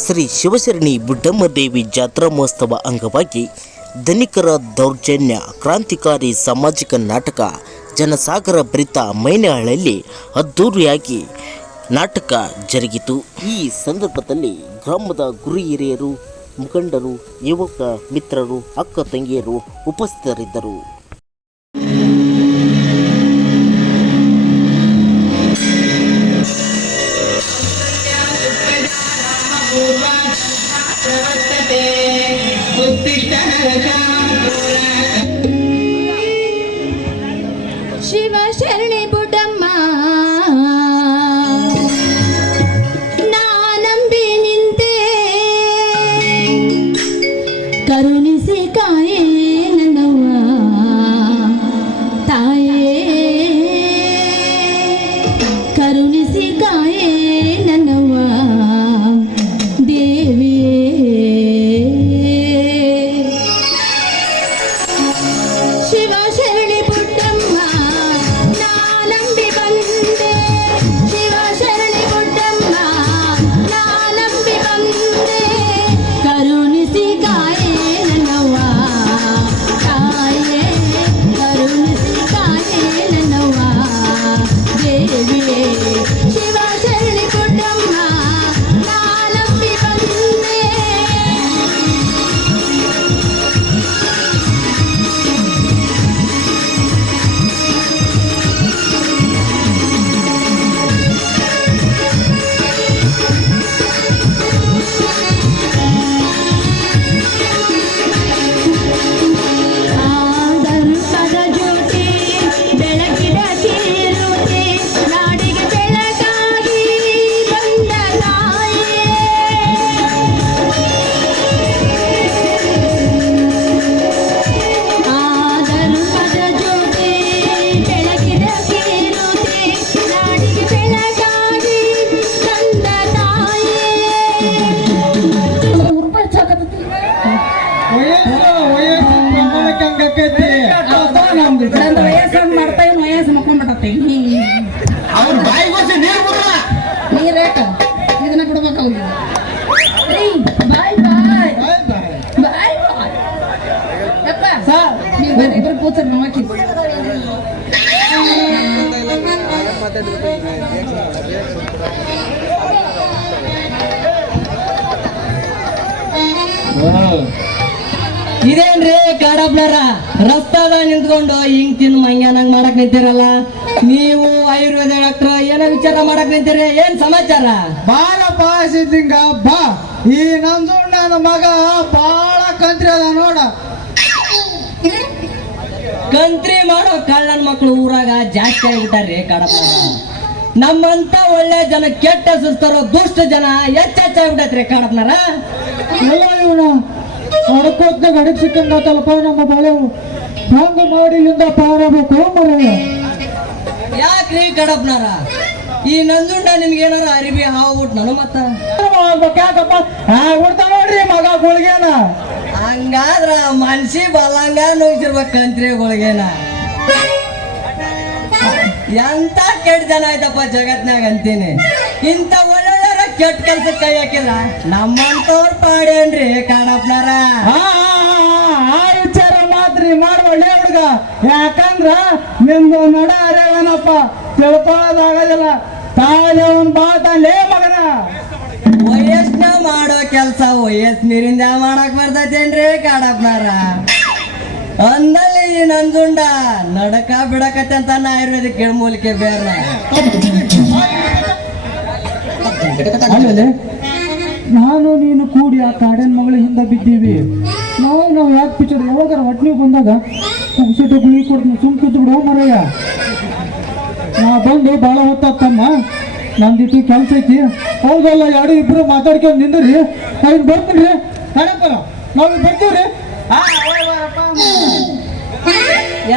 ಶ್ರೀ ಶಿವಶರಣಿ ಬುಡ್ಡಮ್ಮ ದೇವಿ ಜಾತ್ರಾ ಮಹೋತ್ಸವ ಅಂಗವಾಗಿ ಧನಿಕರ ದೌರ್ಜನ್ಯ, ಕ್ರಾಂತಿಕಾರಿ ಸಾಮಾಜಿಕ ನಾಟಕ, ಜನಸಾಗರ ಭರಿತ ಮೈನಹಳ್ಳಿಯಲ್ಲಿ ಅದ್ದೂರಿಯಾಗಿ ನಾಟಕ ಜರುಗಿತು. ಈ ಸಂದರ್ಭದಲ್ಲಿ ಗ್ರಾಮದ ಗುರು ಹಿರಿಯರು, ಮುಖಂಡರು, ಯುವಕ ಮಿತ್ರರು, ಅಕ್ಕ ತಂಗಿಯರು ಉಪಸ್ಥಿತರಿದ್ದರು. Yeah. ನಂದು ವಯಸ್ಸು ಮಾಡ್ತಾ ಇವ್ನು ವಯಸ್ಸು ಮಕ್ಕೊಂಡ್ಬಿಟ್ಟತಿ ಅವ್ರ ಬಾಯಿಗೋಸಿ ನೀರು ಬರಲ್ಲ ನೀರೇಕ ಇದನ್ನ ಬಿಡ್ಬೇಕು ಅವ್ರಿಗೆ ಬಾಯ್ ಬಾಯ್ ಬಾಯ್ ಬಾಯ್ ಯಪ್ಪ ನೀವು ಬರ್ರಿ ಇಬ್ರು ಕೂತ್ರಿ ನಮ್ಮಕ್ಕಿ ಇದೇನ್ರಿ ಕಾಡಬ್ಲರ ರಸ್ತಾದ ನಿಂತ್ಕೊಂಡು ಹಿಂಗ್ ತಿಂದು ಮಂಗ್ಯಾನಂಗ್ ಮಾಡಕ್ ನಿಂತಿರಲ್ಲ? ನೀವು ಆಯುರ್ವೇದ ಡಾಕ್ಟರ್ ಏನೋ ವಿಚಾರ ಮಾಡಕ್ ನಿಂತೀರಿ? ಏನ್ ಸಮಾಚಾರ? ಬಾರಪ್ಪ ಸಿದ್ದಿಂಗ ಬಾ. ಈ ನಂಜುಂಡನ ಮಗ ಬಾಳ ಕಂತ್ರಿ ಅದ ನೋಡ. ಕಂತ್ರಿ ಮಾಡೋ ಕಳ್ಳನ್ ಮಕ್ಳು ಊರಾಗ ಜಾಸ್ತಿ ಆಗಿಬಿಟ್ಟಾರ್ರಿ ಕಾಡಬ್ಲರ ನಮ್ಮಂತ ಒಳ್ಳೆ ಜನ ಕೆಟ್ಟ ಸುಸ್ತಾರೋ ದುಷ್ಟ ಜನ ಹೆಚ್ಚೆಚ್ಚಾಗ್ಬಿಟ್ಟೈತ್ರಿ ಕಾಡಪ್ನರ ಎಲ್ಲ ಇವನ ಅಡ್ಕೋತ್ನಾಗ ತಲುಪ ನಮ್ಮ ಬಾಳೆ. ಹಂಗ ಮಾಡಿ ಇಲ್ಲಿಂದ ಪಾರಬೇಕು ಮರ ಯಾಕ್ರಿ ಕಡಪ್ನಾರ ಈ ನಂಜುಂಡ ನಿಮ್ಗೆ ಏನಾರ ಅರಿವಿ ಹಾವ್ಬಿಟ್ ನಾನು ಮತ್ತ? ಯಾಕಪ್ಪ ಬಿಡ್ತಾ ನೋಡ್ರಿ ಮಗ ಗುಳಿಗೆನ. ಹಂಗಾದ್ರ ಮನ್ಸಿ ಬಲಂಗ ನುಗ್ಗಿರ್ಬೇಕಂತ್ರಿ ಗುಳ್ಗೇನ. ಎಂತ ಕೆಟ್ಟ ಜನ ಆಯ್ತಪ್ಪ ಜಗತ್ನಾಗ ಅಂತೀನಿ. ಇಂಥ ಕೆಟ್ಟ ಕೆಲ್ಸಕ್ಕೆ ಕೈ ಹಾಕಿದ್ರ ನಮ್ಮಂತವ್ರ ಪಾಡೇನ್ರಿ ಕಾಣಪ್ಪನಾರ ಆ, ಆ ವಿಚಾರ ಮಾತ್ರಿ ಒಳ್ಳೆ ಹುಡುಗ. ಯಾಕಂದ್ರ ನಿಮ್ದು ನಡ ಅರೇವನಪ್ಪ ತಿಳ್ಕೊಳ್ಳೋದಾಗೋದಿಲ್ಲ ತಾಳೆ ಅವನ್ ಲೇ ಮಗನ. ವಯಸ್ನ ಮಾಡೋ ಕೆಲ್ಸ ವಯಸ್ ನೀರಿಂದ ಮಾಡಕ್ ಬರ್ತೈತೇನ್ರಿ ಕಾಡಪ್ನಾರ ಅಂದಲ್ಲಿ ನಂದುಂಡ ನಂಜುಂಡ ನಡಕ ಬಿಡಕತ್ತೆ ಅಂತ ಆಯುರ್ವೇದಿಕ್ ಗಿಡಮೂಲಿಕೆ ಬೇರ್ನ. ಆಮೇಲೆ ನಾನು ನೀನು ಕೂಡಿ ಆ ಕಾಡನ್ ಮಗಳ ಹಿಂದೆ ಬಿದ್ದೀವಿ. ನಾವು ನಾವು ಯಾಕೆ ಪಿಚ್ಚರ್ ಯಾವಾಗಾರ ಒಟ್ನಿಗೆ ಬಂದಾಗ ಸಿಟ್ಟು ಗುಳಿ ಕೊಡ್ತೀನಿ ಸುಮ್ ಕೂತು ಬಿಡು ಮರಯ್ಯ. ನಾ ಬಂದು ಭಾಳ ಹೊತ್ತಾಗ್ತಮ್ಮ ನಂದಿಟ್ಟು ಕೆಲಸ ಐತಿ. ಹೌದಲ್ಲ ಎರಡು ಇಬ್ರು ಮಾತಾಡ್ಕೊಂಡು ನಿಂದ್ರಿ? ನಾನು ಬರ್ತೀನಿ ರೀ ನಡಪ್ಪರ ನಾವು ಬರ್ತೀವಿ ರೀ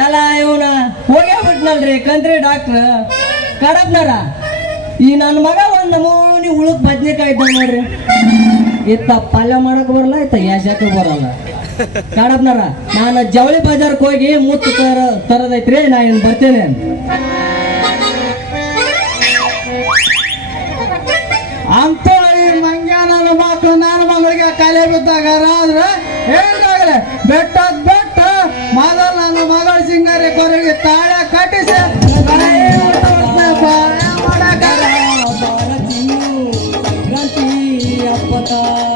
ಎಲ್ಲ ಇವನ ಹೋಗೇ ಬಿಟ್ನಲ್ರಿ ಕಂತ್ರಿ ಡಾಕ್ಟ್ರ್. ಕಡಪ್ನಾರ ಈ ನನ್ನ ಮಗ ನಮೂನಿ ಉಳಕ್ ಬದ್ನೆಕಾಯಿ ಇದ್ದ ನೋಡ್ರಿ ಇತ್ತ ಪಲ್ಯ ಮಾಡಕ್ ಬರಲ್ಲ, ಇತ್ತ ಯಾಜಾಕ ಬರಲ್ಲ. ಕಾಡಪ್ನಾರ ನಾನು ಜವಳಿ ಬಜಾರ್ಕ್ ಹೋಗಿ ಮುತ್ತು ತರ, ತರದೈತ್ರಿ, ನಾ ಇನ್ ಬರ್ತೇನೆ. ಅಂತ ಮಂಗ್ಯ ನನ್ನ ಮಕ್ಕಳು ನಾನು ಮಗಳಿಗೆ ಕಲೆ ಬಿದ್ದಾಗ Bye.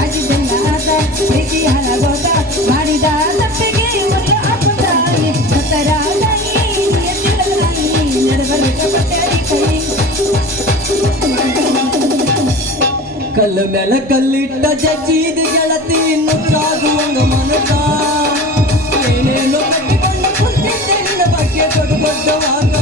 ಆಗಿದ್ದೆನ್ನಾದ ಪ್ರೀತಿ ಹಲಗೋದ ಮಾಡಿದ ತಪ್ಪಿಗೆ ಒಂದು ಅಪ್ಪತಾಯಿ ಸತರ ನಾಯಿ ಎತ್ತಿದ ನಾಯಿ ನಡಬಲು ಕೈ ಕಲ್ಲು ಮೇಲ ಕಲ್ಲಿಟ್ಟ ಜಜ್ಜಿದ ಗೆಳತಿ ಮುತ್ತಾಗುವಂಗ ಮನಕ ಏನೇನು ಕಟ್ಟಿಕೊಂಡು ಕುಂತಿದ್ದೆನ್ನ ಬಗ್ಗೆ ದೊಡ್ಡ ದೊಡ್ಡವಾಗ